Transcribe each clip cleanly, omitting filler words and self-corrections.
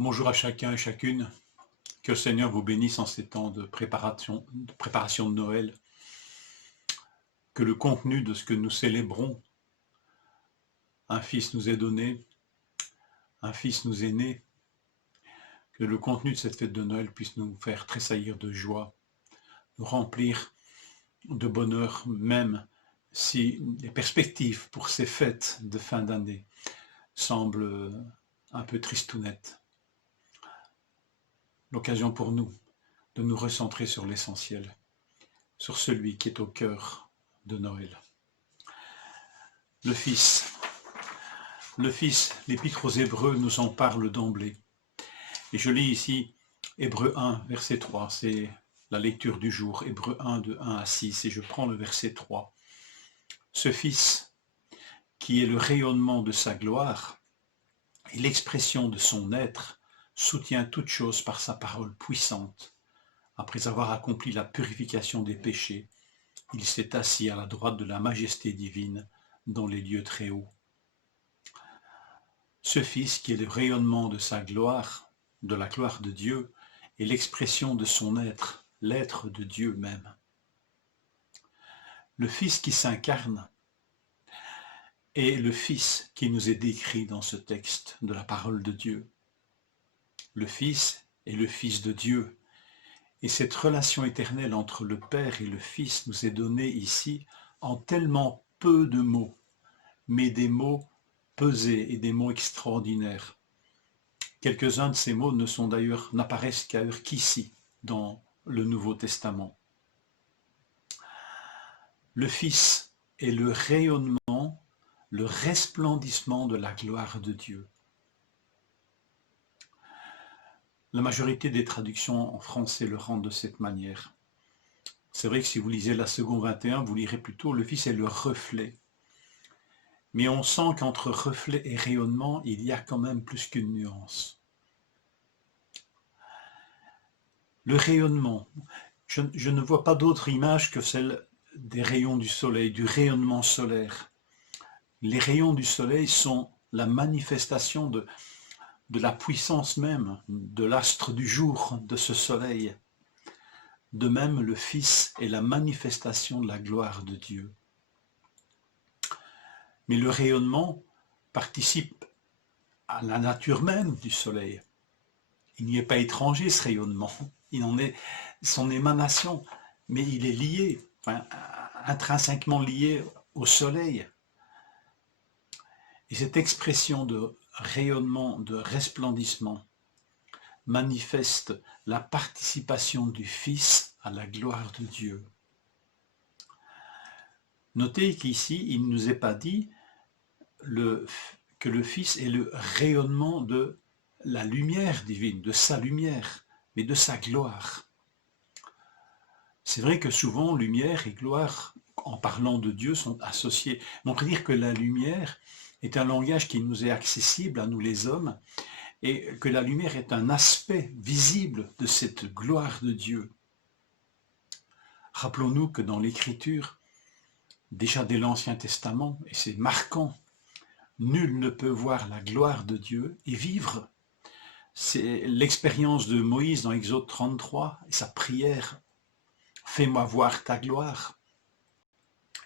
Bonjour à chacun et chacune. Que le Seigneur vous bénisse en ces temps de préparation de Noël. Que le contenu de ce que nous célébrons, un fils nous est donné, un fils nous est né, que le contenu de cette fête de Noël puisse nous faire tressaillir de joie, nous remplir de bonheur, même si les perspectives pour ces fêtes de fin d'année semblent un peu tristounettes. L'occasion pour nous de nous recentrer sur l'essentiel, sur celui qui est au cœur de Noël. Le Fils, l'Épître aux Hébreux nous en parle d'emblée. Et je lis ici Hébreux 1, verset 3, c'est la lecture du jour, Hébreux 1, de 1 à 6, et je prends le verset 3. Ce Fils, qui est le rayonnement de sa gloire et l'expression de son être, soutient toute chose par sa parole puissante. Après avoir accompli la purification des péchés, il s'est assis à la droite de la majesté divine dans les lieux très hauts. Ce Fils qui est le rayonnement de sa gloire, de la gloire de Dieu, et l'expression de son être, l'être de Dieu même. Le Fils qui s'incarne est le Fils qui nous est décrit dans ce texte de la parole de Dieu. Le Fils est le Fils de Dieu. Et cette relation éternelle entre le Père et le Fils nous est donnée ici en tellement peu de mots, mais des mots pesés et des mots extraordinaires. Quelques-uns de ces mots n'apparaissent qu'ailleurs qu'ici, dans le Nouveau Testament. Le Fils est le rayonnement, le resplendissement de la gloire de Dieu. La majorité des traductions en français le rendent de cette manière. C'est vrai que si vous lisez la seconde 21, vous lirez plutôt « Le Fils est le reflet ». Mais on sent qu'entre reflet et rayonnement, il y a quand même plus qu'une nuance. Le rayonnement, je ne vois pas d'autre image que celle des rayons du soleil, du rayonnement solaire. Les rayons du soleil sont la manifestation de la puissance même, de l'astre du jour, de ce soleil. De même, le Fils est la manifestation de la gloire de Dieu. Mais le rayonnement participe à la nature même du soleil. Il n'y est pas étranger ce rayonnement, il en est son émanation, mais il est lié, intrinsèquement lié au soleil. Et cette expression de rayonnement, de resplendissement, manifeste la participation du Fils à la gloire de Dieu. Notez qu'ici, il ne nous est pas dit que le Fils est le rayonnement de la lumière divine, de sa lumière, mais de sa gloire. C'est vrai que souvent, lumière et gloire, en parlant de Dieu, sont associés. Mais on peut dire que la lumière est un langage qui nous est accessible, à nous les hommes, et que la lumière est un aspect visible de cette gloire de Dieu. Rappelons-nous que dans l'Écriture, déjà dès l'Ancien Testament, et c'est marquant, nul ne peut voir la gloire de Dieu et vivre. C'est l'expérience de Moïse dans Exode 33 et sa prière « Fais-moi voir ta gloire ».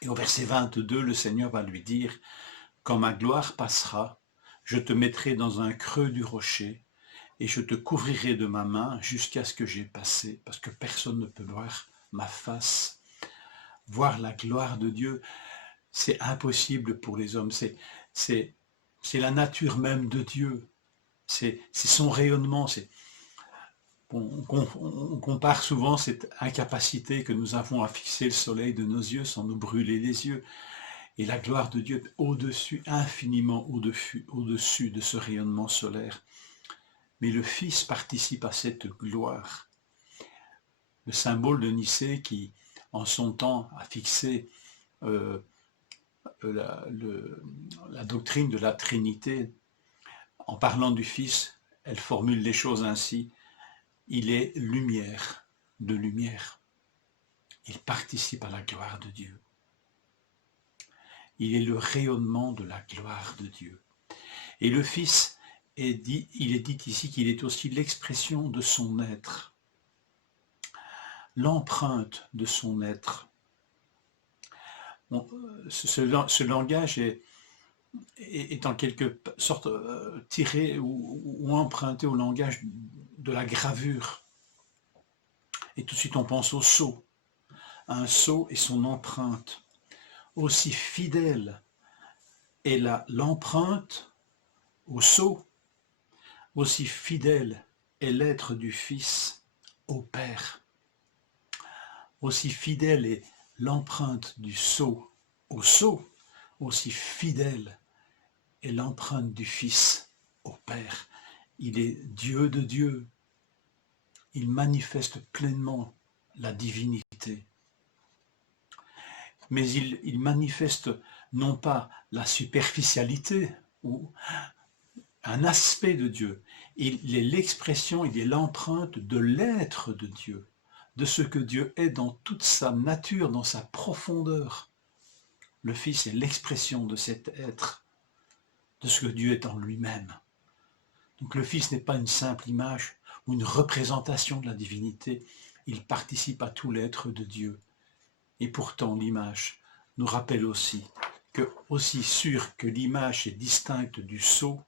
Et au verset 22, le Seigneur va lui dire « Quand ma gloire passera, je te mettrai dans un creux du rocher et je te couvrirai de ma main jusqu'à ce que j'ai passé, parce que personne ne peut voir ma face. » Voir la gloire de Dieu, c'est impossible pour les hommes, c'est la nature même de Dieu, c'est son rayonnement. On compare souvent cette incapacité que nous avons à fixer le soleil de nos yeux sans nous brûler les yeux. Et la gloire de Dieu est au-dessus, infiniment au-dessus de ce rayonnement solaire. Mais le Fils participe à cette gloire. Le symbole de Nicée qui, en son temps, a fixé la doctrine de la Trinité, en parlant du Fils, elle formule les choses ainsi. Il est lumière de lumière. Il participe à la gloire de Dieu. Il est le rayonnement de la gloire de Dieu. Et le Fils il est dit ici qu'il est aussi l'expression de son être, l'empreinte de son être. Ce langage est en quelque sorte tiré ou emprunté au langage de la gravure. Et tout de suite on pense au sceau, un sceau et son empreinte. Aussi fidèle est l'empreinte au sceau, aussi fidèle est l'être du Fils au Père. Aussi fidèle est l'empreinte du sceau au sceau, aussi fidèle est l'empreinte du Fils au Père. Il est Dieu de Dieu. Il manifeste pleinement la divinité. Mais il manifeste non pas la superficialité ou un aspect de Dieu. Il est l'expression, il est l'empreinte de l'être de Dieu, de ce que Dieu est dans toute sa nature, dans sa profondeur. Le Fils est l'expression de cet être, de ce que Dieu est en lui-même. Donc le Fils n'est pas une simple image ou une représentation de la divinité, il participe à tout l'être de Dieu. Et pourtant l'image nous rappelle aussi que, aussi sûr que l'image est distincte du sceau,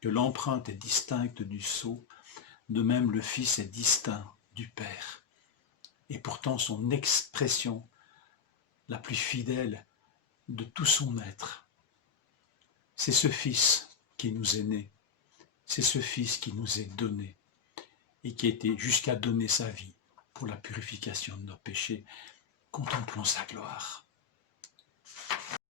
que l'empreinte est distincte du sceau, de même le Fils est distinct du Père. Et pourtant son expression la plus fidèle de tout son être. C'est ce Fils qui nous est né, c'est ce Fils qui nous est donné et qui a été jusqu'à donner sa vie pour la purification de nos péchés. Contemplons sa gloire.